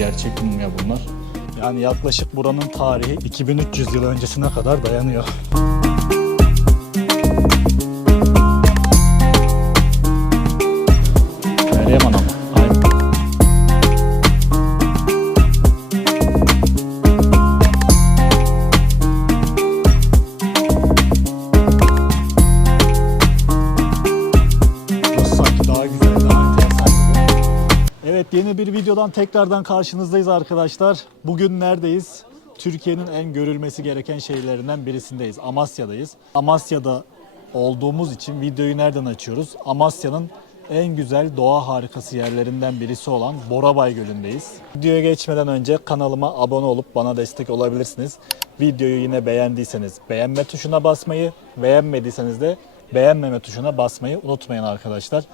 Gerçek mumya bunlar. Yani yaklaşık buranın tarihi 2300 yıl öncesine kadar dayanıyor. Meryem Anam. Aynen. Burası sanki daha güzel, daha enteresan gibi. Evet, yeni bir videodan tekrardan karşınızdayız arkadaşlar. Bugün neredeyiz? Türkiye'nin en görülmesi gereken şehirlerinden birisindeyiz. Amasya'dayız. Amasya'da olduğumuz için videoyu nereden açıyoruz? Amasya'nın en güzel doğa harikası yerlerinden birisi olan Borabay Gölü'ndeyiz. Videoya geçmeden önce kanalıma abone olup bana destek olabilirsiniz. Videoyu yine beğendiyseniz beğenme tuşuna basmayı, beğenmediyseniz de beğenmeme tuşuna basmayı unutmayın arkadaşlar.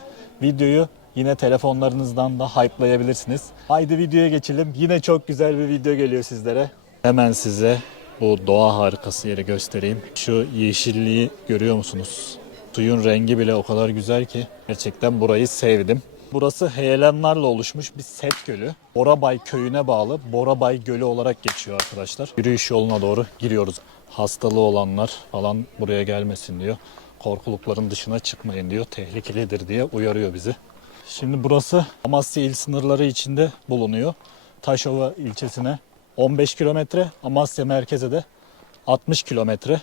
Videoyu yine telefonlarınızdan da hype'layabilirsiniz. Haydi videoya geçelim. Yine çok güzel bir video geliyor sizlere. Hemen size bu doğa harikası yeri göstereyim. Şu yeşilliği görüyor musunuz? Suyun rengi bile o kadar güzel ki gerçekten burayı sevdim. Burası heyelanlarla oluşmuş bir set gölü. Borabay köyüne bağlı Borabay Gölü olarak geçiyor arkadaşlar. Yürüyüş yoluna doğru giriyoruz. Hastalığı olanlar falan buraya gelmesin diyor. Korkulukların dışına çıkmayın diyor. Tehlikelidir diye uyarıyor bizi. Şimdi burası Amasya il sınırları içinde bulunuyor. Taşova ilçesine 15 kilometre, Amasya merkeze de 60 kilometre.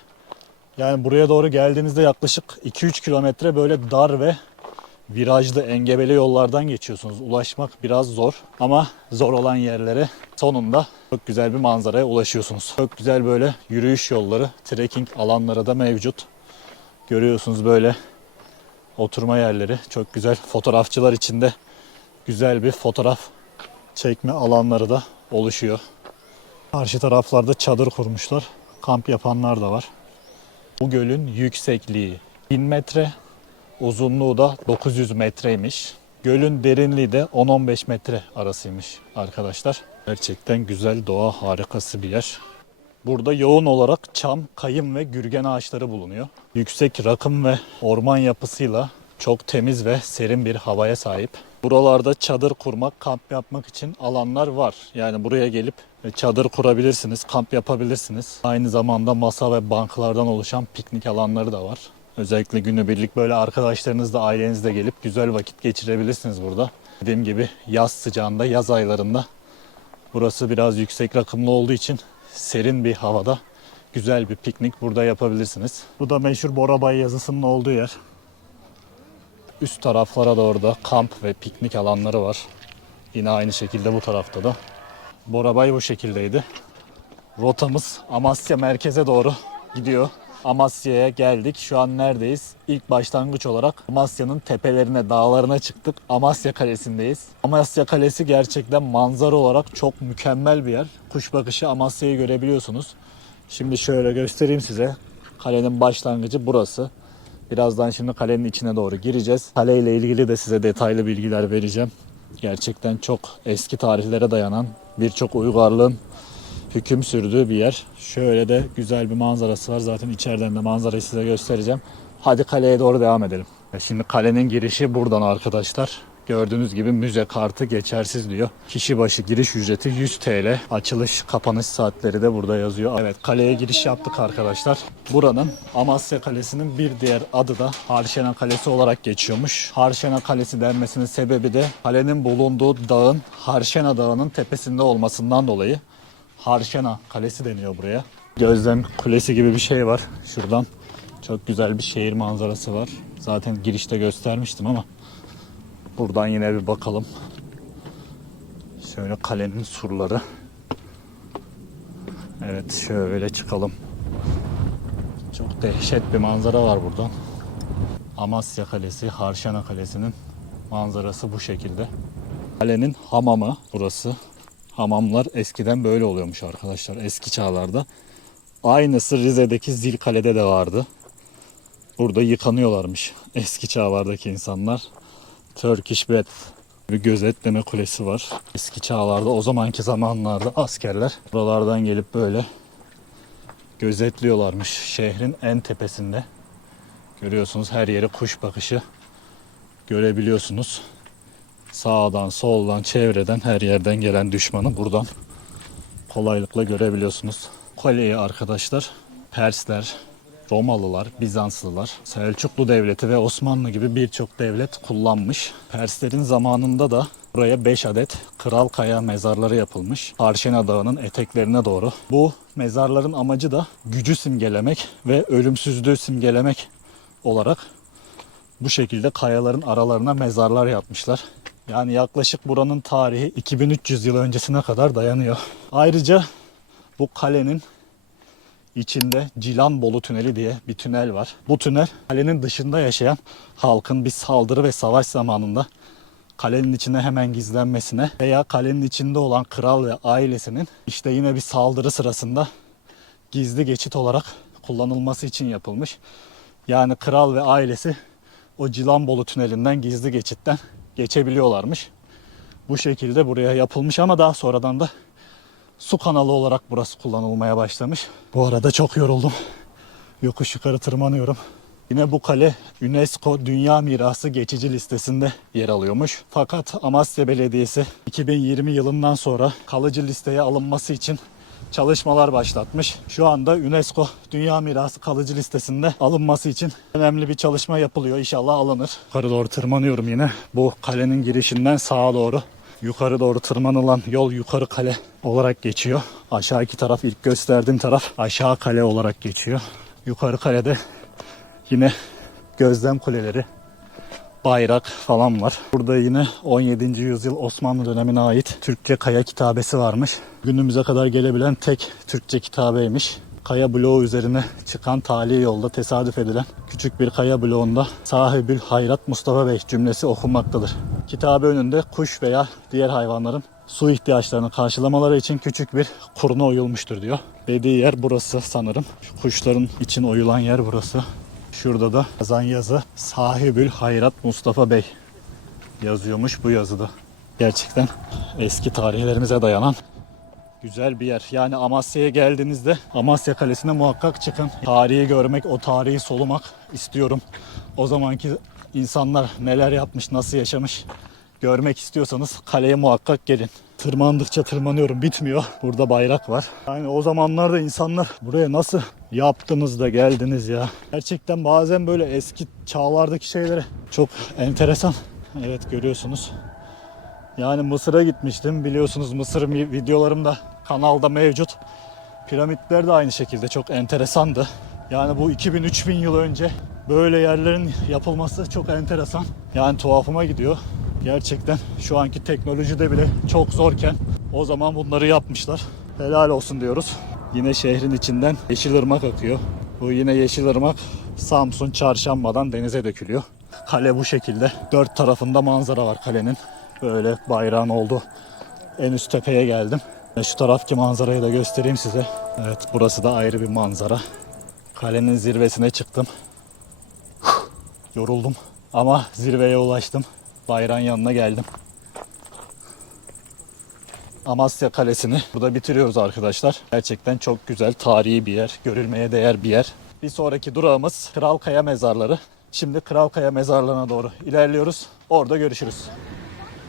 Yani buraya doğru geldiğinizde yaklaşık 2-3 kilometre böyle dar ve virajlı, engebeli yollardan geçiyorsunuz. Ulaşmak biraz zor ama zor olan yerlere sonunda çok güzel bir manzaraya ulaşıyorsunuz. Çok güzel böyle yürüyüş yolları, trekking alanları da mevcut. Görüyorsunuz böyle oturma yerleri. Çok güzel, fotoğrafçılar için de güzel bir fotoğraf çekme alanları da oluşuyor. Karşı taraflarda çadır kurmuşlar. Kamp yapanlar da var. Bu gölün yüksekliği 1000 metre, uzunluğu da 900 metreymiş. Gölün derinliği de 10-15 metre arasıymış arkadaşlar. Gerçekten güzel, doğa harikası bir yer. Burada yoğun olarak çam, kayın ve gürgen ağaçları bulunuyor. Yüksek rakım ve orman yapısıyla çok temiz ve serin bir havaya sahip. Buralarda çadır kurmak, kamp yapmak için alanlar var. Yani buraya gelip çadır kurabilirsiniz, kamp yapabilirsiniz. Aynı zamanda masa ve banklardan oluşan piknik alanları da var. Özellikle günübirlik böyle arkadaşlarınızla, ailenizle gelip güzel vakit geçirebilirsiniz burada. Dediğim gibi yaz sıcağında, yaz aylarında burası biraz yüksek rakımlı olduğu için serin bir havada güzel bir piknik burada yapabilirsiniz. Bu da meşhur Borabay yazısının olduğu yer. Üst taraflara doğru da kamp ve piknik alanları var. Yine aynı şekilde bu tarafta da. Borabay bu şekildeydi. Rotamız Amasya merkeze doğru gidiyor. Amasya'ya geldik. Şu an neredeyiz? İlk başlangıç olarak Amasya'nın tepelerine, dağlarına çıktık. Amasya Kalesi'ndeyiz. Amasya Kalesi gerçekten manzara olarak çok mükemmel bir yer. Kuş bakışı Amasya'yı görebiliyorsunuz. Şimdi şöyle göstereyim size. Kalenin başlangıcı burası. Birazdan şimdi kalenin içine doğru gireceğiz. Kaleyle ilgili de size detaylı bilgiler vereceğim. Gerçekten çok eski tarihlere dayanan, birçok uygarlığın hüküm sürdüğü bir yer. Şöyle de güzel bir manzarası var. Zaten içeriden de manzarayı size göstereceğim. Hadi kaleye doğru devam edelim. Şimdi kalenin girişi buradan arkadaşlar. Gördüğünüz gibi müze kartı geçersiz diyor. Kişi başı giriş ücreti 100 TL. Açılış, kapanış saatleri de burada yazıyor. Evet, kaleye giriş yaptık arkadaşlar. Buranın Amasya Kalesi'nin bir diğer adı da Harşena Kalesi olarak geçiyormuş. Harşena Kalesi denmesinin sebebi de kalenin bulunduğu dağın Harşena Dağı'nın tepesinde olmasından dolayı Harşena Kalesi deniyor buraya. Gözlem kulesi gibi bir şey var. Şuradan çok güzel bir şehir manzarası var. Zaten girişte göstermiştim ama buradan yine bir bakalım. Şöyle kalenin surları. Evet, şöyle çıkalım. Çok dehşet bir manzara var buradan. Amasya Kalesi, Harşena Kalesi'nin manzarası bu şekilde. Kalenin hamamı burası. Hamamlar eskiden böyle oluyormuş arkadaşlar, eski çağlarda. Aynısı Rize'deki Zilkale'de de vardı. Burada yıkanıyorlarmış eski çağlardaki insanlar. Turkish Bath bir gözetleme kulesi var. Eski çağlarda, o zamanki zamanlarda askerler buralardan gelip böyle gözetliyorlarmış. Şehrin en tepesinde. Görüyorsunuz, her yeri kuş bakışı görebiliyorsunuz. Sağdan, soldan, çevreden, her yerden gelen düşmanı buradan kolaylıkla görebiliyorsunuz. Kaleyi arkadaşlar Persler, Romalılar, Bizanslılar, Selçuklu Devleti ve Osmanlı gibi birçok devlet kullanmış. Perslerin zamanında da buraya 5 adet Kral Kaya mezarları yapılmış. Parşena Dağı'nın eteklerine doğru. Bu mezarların amacı da gücü simgelemek ve ölümsüzlüğü simgelemek olarak bu şekilde kayaların aralarına mezarlar yapmışlar. Yani yaklaşık buranın tarihi 2300 yıl öncesine kadar dayanıyor. Ayrıca bu kalenin İçinde Cilanbolu Tüneli diye bir tünel var. Bu tünel kalenin dışında yaşayan halkın bir saldırı ve savaş zamanında kalenin içine hemen gizlenmesine veya kalenin içinde olan kral ve ailesinin işte yine bir saldırı sırasında gizli geçit olarak kullanılması için yapılmış. Yani kral ve ailesi o Cilanbolu Tüneli'nden gizli geçitten geçebiliyorlarmış. Bu şekilde buraya yapılmış ama daha sonradan da su kanalı olarak burası kullanılmaya başlamış. Bu arada çok yoruldum. Yokuş yukarı tırmanıyorum. Yine bu kale UNESCO Dünya Mirası geçici listesinde yer alıyormuş. Fakat Amasya Belediyesi 2020 yılından sonra kalıcı listeye alınması için çalışmalar başlatmış. Şu anda UNESCO Dünya Mirası kalıcı listesinde alınması için önemli bir çalışma yapılıyor. İnşallah alınır. Yukarı doğru tırmanıyorum yine. Bu kalenin girişinden sağa doğru. Yukarı doğru tırmanılan yol yukarı kale olarak geçiyor. Aşağıki taraf, ilk gösterdiğim taraf aşağı kale olarak geçiyor. Yukarı kalede yine gözlem kuleleri, bayrak falan var. Burada yine 17. yüzyıl Osmanlı dönemine ait Türkçe kaya kitabesi varmış. Günümüze kadar gelebilen tek Türkçe kitabeymiş. Kaya bloğu üzerine çıkan tali yolda tesadüf edilen küçük bir kaya bloğunda Sahibül Hayrat Mustafa Bey cümlesi okunmaktadır. Kitabe önünde kuş veya diğer hayvanların su ihtiyaçlarını karşılamaları için küçük bir kurna oyulmuştur diyor. Dediği yer burası sanırım. Şu kuşların için oyulan yer burası. Şurada da yazan yazı Sahibül Hayrat Mustafa Bey yazıyormuş bu yazıda. Gerçekten eski tarihlerimize dayanan güzel bir yer. Yani Amasya'ya geldiğinizde Amasya Kalesi'ne muhakkak çıkın. Tarihi görmek, o tarihi solumak istiyorum. O zamanki insanlar neler yapmış, nasıl yaşamış görmek istiyorsanız kaleye muhakkak gelin. Tırmandıkça tırmanıyorum, bitmiyor. Burada bayrak var. Yani o zamanlarda insanlar buraya nasıl yaptınız da geldiniz ya. Gerçekten bazen böyle eski çağlardaki şeylere çok enteresan. Evet, görüyorsunuz. Yani Mısır'a gitmiştim. Biliyorsunuz Mısır videolarım da kanalda mevcut. Piramitler de aynı şekilde çok enteresandı. Yani bu 2000-3000 yıl önce böyle yerlerin yapılması çok enteresan. Yani tuhafıma gidiyor. Gerçekten şu anki teknolojide bile çok zorken o zaman bunları yapmışlar. Helal olsun diyoruz. Yine şehrin içinden Yeşilırmak akıyor. Bu yine Yeşilırmak Samsun Çarşamba'dan denize dökülüyor. Kale bu şekilde. Dört tarafında manzara var kalenin. Böyle bayrağın olduğu en üst tepeye geldim. Şu taraftaki manzarayı da göstereyim size. Evet, burası da ayrı bir manzara. Kalenin zirvesine çıktım. Yoruldum ama zirveye ulaştım. Bayrağın yanına geldim. Amasya Kalesi'ni burada bitiriyoruz arkadaşlar. Gerçekten çok güzel, tarihi bir yer, görülmeye değer bir yer. Bir sonraki durağımız Kral Kaya Mezarları. Şimdi Kral Kaya Mezarları'na doğru ilerliyoruz. Orada görüşürüz.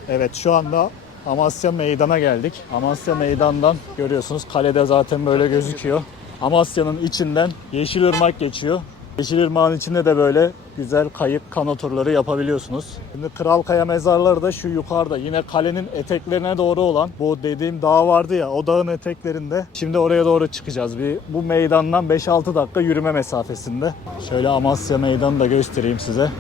Evet, şu anda Amasya Meydan'a geldik. Amasya Meydan'dan görüyorsunuz, kalede zaten böyle gözüküyor. Amasya'nın içinden Yeşilırmak geçiyor. Yeşilırmak'ın içinde de böyle güzel kayık kano turları yapabiliyorsunuz. Şimdi Kral Kaya Mezarları da şu yukarıda, yine kalenin eteklerine doğru olan bu dediğim dağ vardı ya, o dağın eteklerinde. Şimdi oraya doğru çıkacağız. Bu meydandan 5-6 dakika yürüme mesafesinde. Şöyle Amasya Meydanı da göstereyim size.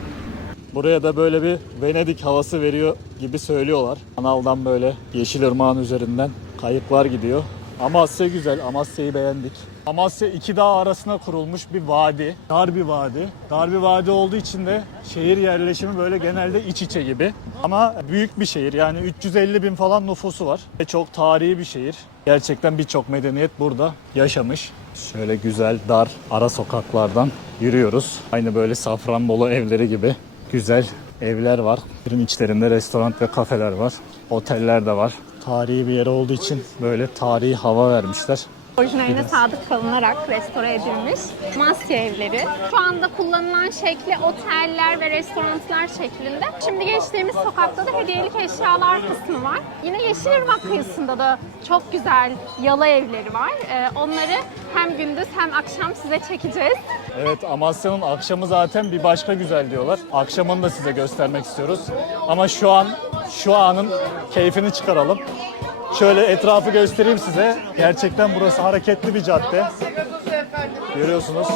Buraya da böyle bir Venedik havası veriyor gibi söylüyorlar. Kanaldan böyle Yeşilırmak'ın üzerinden kayıklar gidiyor. Amasya güzel, Amasya'yı beğendik. Amasya iki dağ arasına kurulmuş bir vadi. Dar bir vadi. Dar bir vadi olduğu için de şehir yerleşimi böyle genelde iç içe gibi. Ama büyük bir şehir, yani 350 bin falan nüfusu var. Ve çok tarihi bir şehir. Gerçekten birçok medeniyet burada yaşamış. Şöyle güzel dar ara sokaklardan yürüyoruz. Aynı böyle Safranbolu evleri gibi güzel evler var. Bunun içlerinde restoran ve kafeler var. Oteller de var. Tarihi bir yer olduğu için böyle tarihi hava vermişler. Orijinaline Biraz. sadık kalınarak restore edilmiş Amasya evleri. Şu anda kullanılan şekli oteller ve restoranlar şeklinde. Şimdi geçtiğimiz sokakta da hediyelik eşyalar kısmı var. Yine Yeşilırmak kıyısında da çok güzel yalı evleri var. Onları hem gündüz hem akşam size çekeceğiz. Evet, Amasya'nın akşamı zaten bir başka güzel diyorlar. Akşamını da size göstermek istiyoruz. Ama şu anın keyfini çıkaralım. Şöyle etrafı göstereyim size. Gerçekten burası hareketli bir cadde. Görüyorsunuz.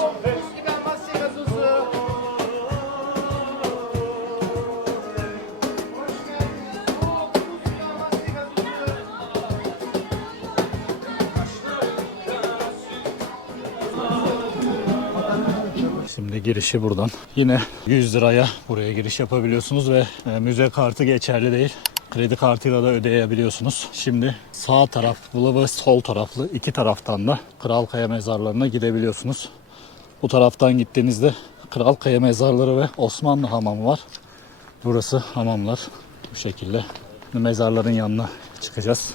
Şimdi girişi buradan. Yine 100 liraya buraya giriş yapabiliyorsunuz ve müze kartı geçerli değil. Kredi kartıyla da ödeyebiliyorsunuz. Şimdi sağ taraflı ve sol taraflı iki taraftan da Kralkaya mezarlarına gidebiliyorsunuz. Bu taraftan gittiğinizde Kralkaya mezarları ve Osmanlı hamamı var. Burası hamamlar. Bu şekilde mezarların yanına çıkacağız.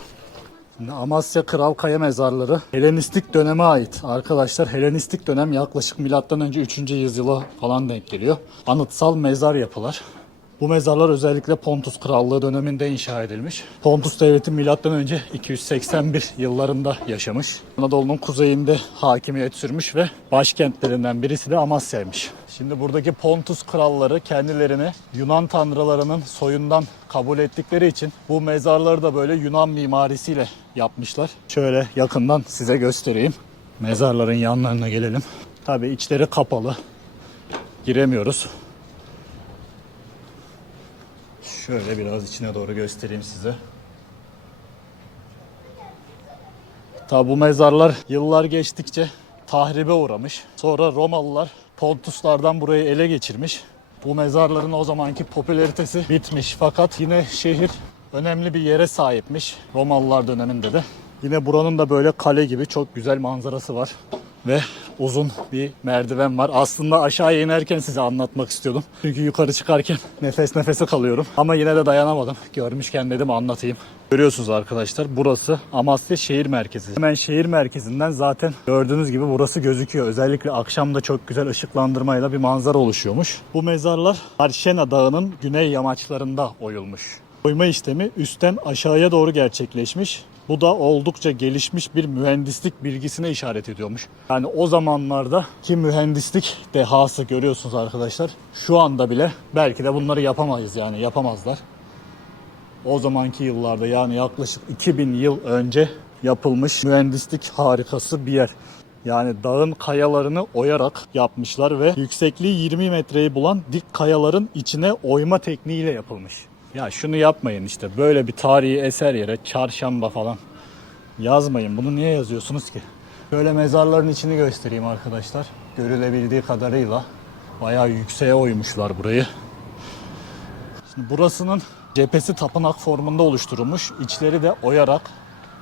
Şimdi Amasya Kralkaya mezarları Helenistik döneme ait. Arkadaşlar Helenistik dönem yaklaşık M.Ö. 3. yüzyıla falan denk geliyor. Anıtsal mezar yapılar. Bu mezarlar özellikle Pontus Krallığı döneminde inşa edilmiş. Pontus Devleti M.Ö. 281 yıllarında yaşamış. Anadolu'nun kuzeyinde hakimiyet sürmüş ve başkentlerinden birisi de Amasya'ymış. Şimdi buradaki Pontus kralları kendilerini Yunan tanrılarının soyundan kabul ettikleri için bu mezarları da böyle Yunan mimarisiyle yapmışlar. Şöyle yakından size göstereyim. Mezarların yanlarına gelelim. Tabii içleri kapalı. Giremiyoruz. Şöyle biraz içine doğru göstereyim size. Tabi bu mezarlar yıllar geçtikçe tahribe uğramış. Sonra Romalılar Pontuslardan burayı ele geçirmiş. Bu mezarların o zamanki popülaritesi bitmiş. Fakat yine şehir önemli bir yere sahipmiş Romalılar döneminde de. Yine buranın da böyle kale gibi çok güzel manzarası var. Ve uzun bir merdiven var. Aslında aşağıya inerken size anlatmak istiyordum. Çünkü yukarı çıkarken nefes nefese kalıyorum. Ama yine de dayanamadım. Görmüşken dedim anlatayım. Görüyorsunuz arkadaşlar, burası Amasya şehir merkezi. Hemen şehir merkezinden zaten gördüğünüz gibi burası gözüküyor. Özellikle akşamda çok güzel ışıklandırmayla bir manzara oluşuyormuş. Bu mezarlar Arşena Dağı'nın güney yamaçlarında oyulmuş. Oyma işlemi üstten aşağıya doğru gerçekleşmiş. Bu da oldukça gelişmiş bir mühendislik bilgisine işaret ediyormuş. Yani o zamanlarda ki mühendislik dehası görüyorsunuz arkadaşlar. Şu anda bile belki de bunları yapamayız, yani yapamazlar. O zamanki yıllarda, yani yaklaşık 2000 yıl önce yapılmış mühendislik harikası bir yer. Yani dağın kayalarını oyarak yapmışlar ve yüksekliği 20 metreyi bulan dik kayaların içine oyma tekniğiyle yapılmış. Ya şunu yapmayın işte, böyle bir tarihi eser yere çarşamba falan yazmayın. Bunu niye yazıyorsunuz ki? Böyle mezarların içini göstereyim arkadaşlar. Görülebildiği kadarıyla bayağı yükseğe oymuşlar burayı. Şimdi burasının cephesi tapınak formunda oluşturulmuş. İçleri de oyarak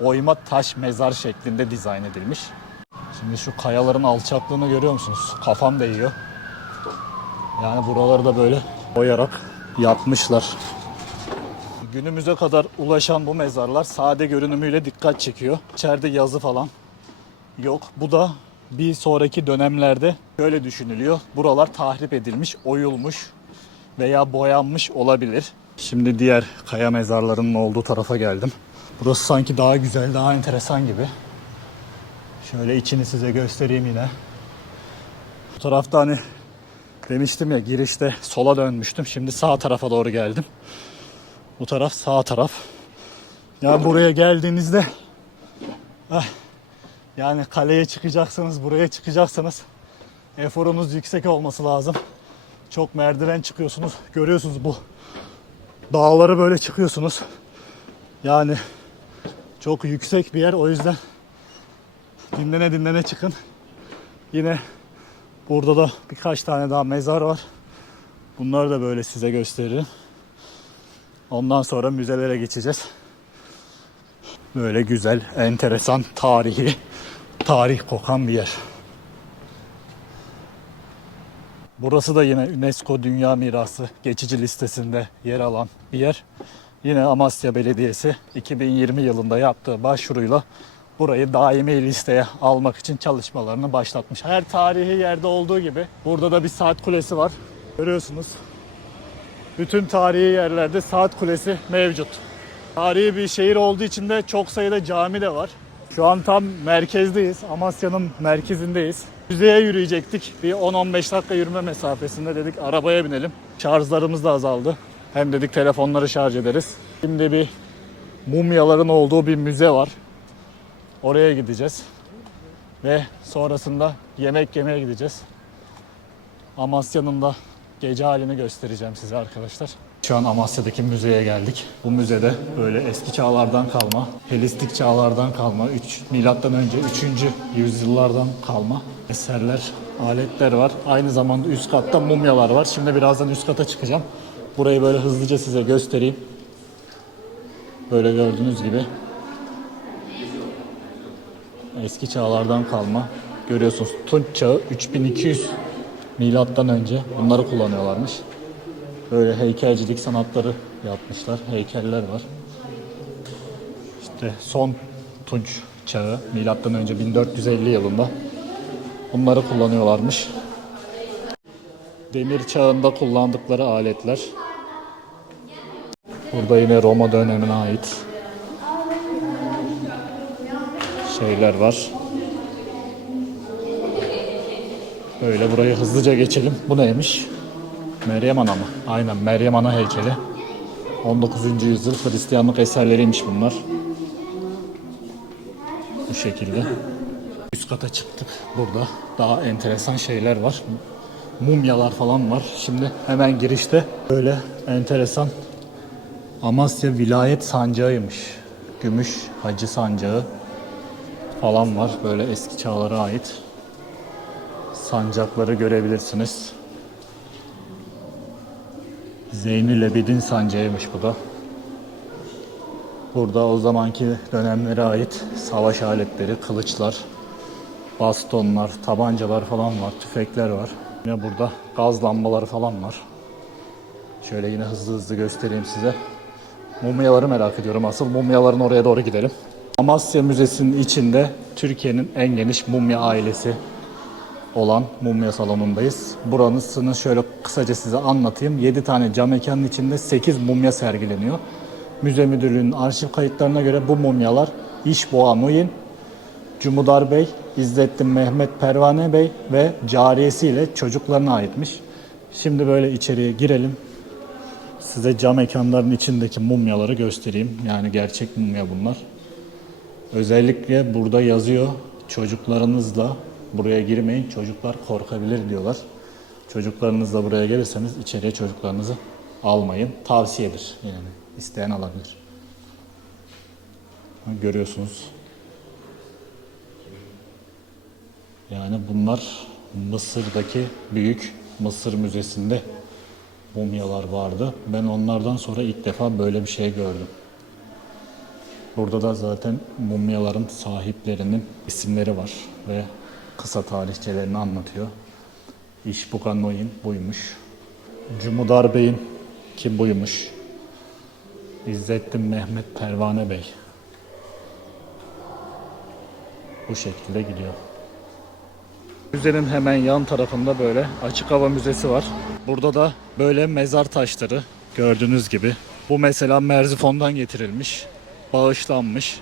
oyma taş mezar şeklinde dizayn edilmiş. Şimdi şu kayaların alçaklığını görüyor musunuz? Kafam değiyor. Yani buraları da böyle oyarak yapmışlar. Günümüze kadar ulaşan bu mezarlar sade görünümüyle dikkat çekiyor. İçeride yazı falan yok. Bu da bir sonraki dönemlerde şöyle düşünülüyor. Buralar tahrip edilmiş, oyulmuş veya boyanmış olabilir. Şimdi diğer kaya mezarlarının olduğu tarafa geldim. Burası sanki daha güzel, daha enteresan gibi. Şöyle içini size göstereyim yine. Bu tarafta hani demiştim ya, girişte sola dönmüştüm. Şimdi sağ tarafa doğru geldim. Bu taraf sağ taraf. Yani buraya geldiğinizde yani kaleye çıkacaksanız, buraya çıkacaksanız eforunuz yüksek olması lazım. Çok merdiven çıkıyorsunuz. Görüyorsunuz bu dağları böyle çıkıyorsunuz. Yani çok yüksek bir yer, o yüzden dinlene dinlene çıkın. Yine burada da birkaç tane daha mezar var. Bunları da böyle size gösteririm. Ondan sonra müzelere geçeceğiz. Böyle güzel, enteresan, tarih kokan bir yer. Burası da yine UNESCO Dünya Mirası geçici listesinde yer alan bir yer. Yine Amasya Belediyesi 2020 yılında yaptığı başvuruyla burayı daimi listeye almak için çalışmalarını başlatmış. Her tarihi yerde olduğu gibi burada da bir saat kulesi var. Görüyorsunuz. Bütün tarihi yerlerde saat kulesi mevcut. Tarihi bir şehir olduğu için de çok sayıda cami de var. Şu an tam merkezdeyiz. Amasya'nın merkezindeyiz. Müzeye yürüyecektik. Bir 10-15 dakika yürüme mesafesinde dedik arabaya binelim. Şarjlarımız da azaldı. Hem dedik telefonları şarj ederiz. Şimdi bir mumyaların olduğu bir müze var. Oraya gideceğiz. Ve sonrasında yemek yemeye gideceğiz. Amasya'nın da gece halini göstereceğim size arkadaşlar. Şu an Amasya'daki müzeye geldik. Bu müzede böyle eski çağlardan kalma, Helenistik çağlardan kalma, milattan önce 3. yüzyıllardan kalma eserler, aletler var. Aynı zamanda üst katta mumyalar var. Şimdi birazdan üst kata çıkacağım. Burayı böyle hızlıca size göstereyim. Böyle gördüğünüz gibi eski çağlardan kalma. Görüyorsunuz Tunç çağı 3200 milattan önce bunları kullanıyorlarmış. Böyle heykelcilik sanatları yapmışlar. Heykeller var. İşte son Tunç çağı milattan önce 1450 yılında bunları kullanıyorlarmış. Demir çağında kullandıkları aletler. Burada yine Roma dönemine ait şeyler var. Böyle burayı hızlıca geçelim. Bu neymiş? Meryem Ana mı? Aynen Meryem Ana heykeli. 19. yüzyıl Hristiyanlık eserleriymiş bunlar. Bu şekilde. Üst kata çıktık. Burada daha enteresan şeyler var. Mumyalar falan var. Şimdi hemen girişte böyle enteresan Amasya Vilayet Sancağı'ymış. Gümüş Hacı Sancağı falan var. Böyle eski çağlara ait sancakları görebilirsiniz. Zeyn-i Lebedin sancağıymış bu da. Burada o zamanki dönemlere ait savaş aletleri, kılıçlar, bastonlar, tabancalar falan var, tüfekler var. Yine burada gaz lambaları falan var. Şöyle yine hızlı hızlı göstereyim size. Mumyaları merak ediyorum. Asıl mumyaların oraya doğru gidelim. Amasya Müzesi'nin içinde Türkiye'nin en geniş mumya ailesi olan mumya salonundayız. Burasını şöyle kısaca size anlatayım. 7 tane cam mekanın içinde 8 mumya sergileniyor. Müze müdürlüğünün arşiv kayıtlarına göre bu mumyalar İşboğa Muin, Cumhudar Bey, İzzettin Mehmet Pervane Bey ve cariyesiyle çocuklarına aitmiş. Şimdi böyle içeriye girelim. Size cam mekanların içindeki mumyaları göstereyim. Yani gerçek mumya bunlar. Özellikle burada yazıyor. Çocuklarınızla buraya girmeyin. Çocuklar korkabilir diyorlar. Çocuklarınızla buraya gelirseniz içeriye çocuklarınızı almayın. Tavsiyedir yani. İsteyen alabilir. Görüyorsunuz. Yani bunlar Mısır'daki Büyük Mısır Müzesi'nde mumyalar vardı. Ben onlardan sonra ilk defa böyle bir şey gördüm. Burada da zaten mumyaların sahiplerinin isimleri var ve kısa tarihçelerini anlatıyor. İşboğa Muin buymuş. Cumhudar Bey'in ki buymuş. İzzettin Mehmet Pervane Bey. Bu şekilde gidiyor. Müzenin hemen yan tarafında böyle açık hava müzesi var. Burada da böyle mezar taşları gördüğünüz gibi. Bu mesela Merzifon'dan getirilmiş, bağışlanmış.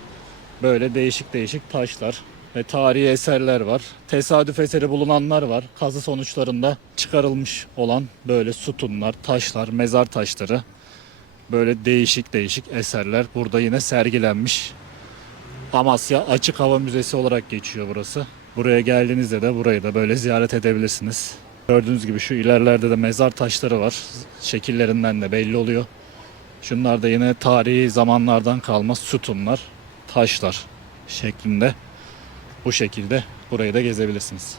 Böyle değişik değişik taşlar ve tarihi eserler var. Tesadüf eseri bulunanlar var. Kazı sonuçlarında çıkarılmış olan böyle sütunlar, taşlar, mezar taşları. Böyle değişik değişik eserler burada yine sergilenmiş. Amasya Açık Hava Müzesi olarak geçiyor burası. Buraya geldiğinizde de burayı da böyle ziyaret edebilirsiniz. Gördüğünüz gibi şu ilerlerde de mezar taşları var. Şekillerinden de belli oluyor. Şunlar da yine tarihi zamanlardan kalma sütunlar, taşlar şeklinde. Bu şekilde burayı da gezebilirsiniz.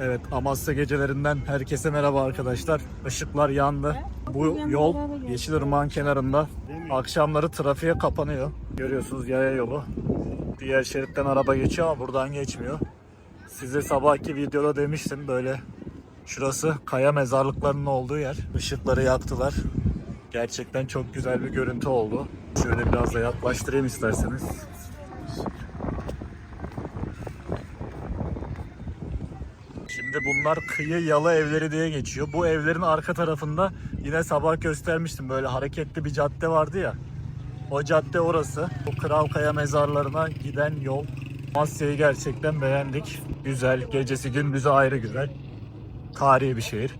Evet, Amasya gecelerinden herkese merhaba arkadaşlar. Işıklar yandı. Bu yol Yeşilırmak'ın kenarında. Akşamları trafiğe kapanıyor. Görüyorsunuz yaya yolu. Diğer şeritten araba geçiyor ama buradan geçmiyor. Size sabahki videoda demiştim böyle şurası kaya mezarlıklarının olduğu yer. Işıkları yaktılar. Gerçekten çok güzel bir görüntü oldu. Şöyle biraz da yaklaştırayım isterseniz. Şimdi bunlar kıyı yalı evleri diye geçiyor. Bu evlerin arka tarafında yine sabah göstermiştim, böyle hareketli bir cadde vardı ya. O cadde orası. Bu Kralkaya mezarlarına giden yol. Amasya'yı gerçekten beğendik. Güzel, gecesi gündüzü ayrı güzel. Tarihi bir şehir.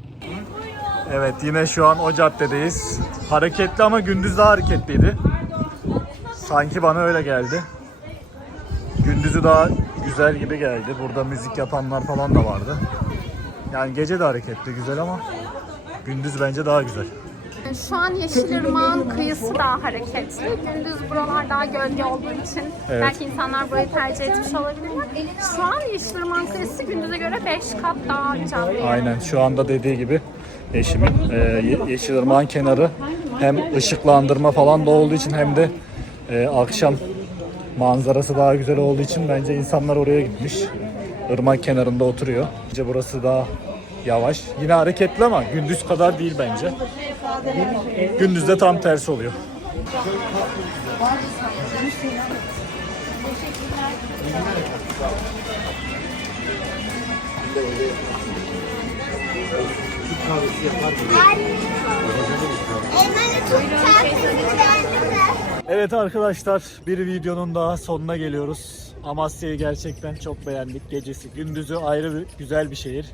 Evet, yine şu an o caddedeyiz. Hareketli ama gündüz daha hareketliydi. Sanki bana öyle geldi. Gündüzü daha güzel gibi geldi. Burada müzik yapanlar falan da vardı. Yani gece de hareketli, güzel ama gündüz bence daha güzel. Şu an Yeşilırmak'ın kıyısı daha hareketli. Gündüz buralar daha gölge olduğu için Evet. belki insanlar burayı tercih etmiş olabilirler. Şu an Yeşilırmak'ın kıyısı gündüze göre 5 kat daha canlı. Aynen, şu anda dediği gibi eşimin Yeşilırmak'ın kenarı hem ışıklandırma falan da olduğu için hem de akşam manzarası daha güzel olduğu için bence insanlar oraya gitmiş. Irmak kenarında oturuyor. Bence burası daha yavaş. Yine hareketli ama gündüz kadar değil bence. Gündüzde tam tersi oluyor. Evet arkadaşlar, bir videonun daha sonuna geliyoruz. Amasya'yı gerçekten çok beğendik. Gecesi, gündüzü ayrı bir güzel bir şehir.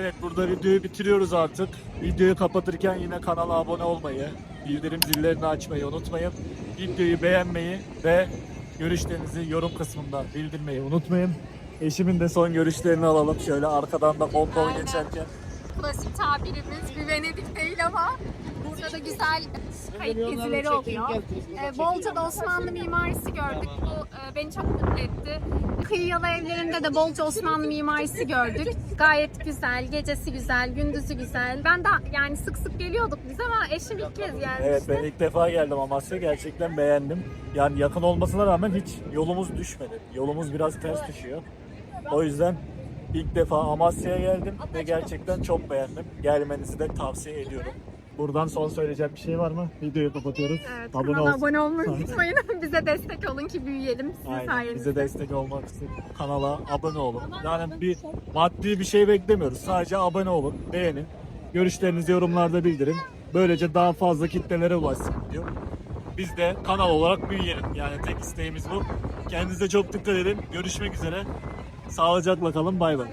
Evet, burada videoyu bitiriyoruz artık. Videoyu kapatırken yine kanala abone olmayı, bildirim zillerini açmayı unutmayın. Videoyu beğenmeyi ve görüşlerinizi yorum kısmında bildirmeyi unutmayın. Eşimin de son görüşlerini alalım. Şöyle arkadan da bol geçerken. Klasik tabirimiz bir Venedik değil ama burada da güzel kayıt gezileri oluyor. Bolca da Osmanlı mimarisi gördük. Bu beni çok mutlu etti. Kıyı yalı evlerinde de bolca Osmanlı mimarisi gördük. Gayet güzel, gecesi güzel, gündüzü güzel. Ben de yani sık sık geliyorduk biz ama eşim ilk kez gelmişti. Evet, ben ilk defa geldim Amasya. Gerçekten beğendim. Yani yakın olmasına rağmen hiç yolumuz düşmedi. Yolumuz biraz ters düşüyor. O yüzden ilk defa Amasya'ya geldim ve gerçekten çok beğendim. Gelmenizi de tavsiye ediyorum. Buradan son söyleyeceğim bir şey var mı? Videoyu kapatıyoruz. Evet, kanala abone olmayı unutmayın. Bize destek olun ki büyüyelim sizin Aynen, sayenizde. bize destek olmak için kanala abone olun. Yani bir maddi bir şey beklemiyoruz. Sadece abone olun, beğenin. Görüşlerinizi yorumlarda bildirin. Böylece daha fazla kitlelere ulaşsın diyor. Biz de kanal olarak büyüyelim. Yani tek isteğimiz bu. Kendinize çok dikkat edin. Görüşmek üzere. Sağlıcakla kalın. Bay bay.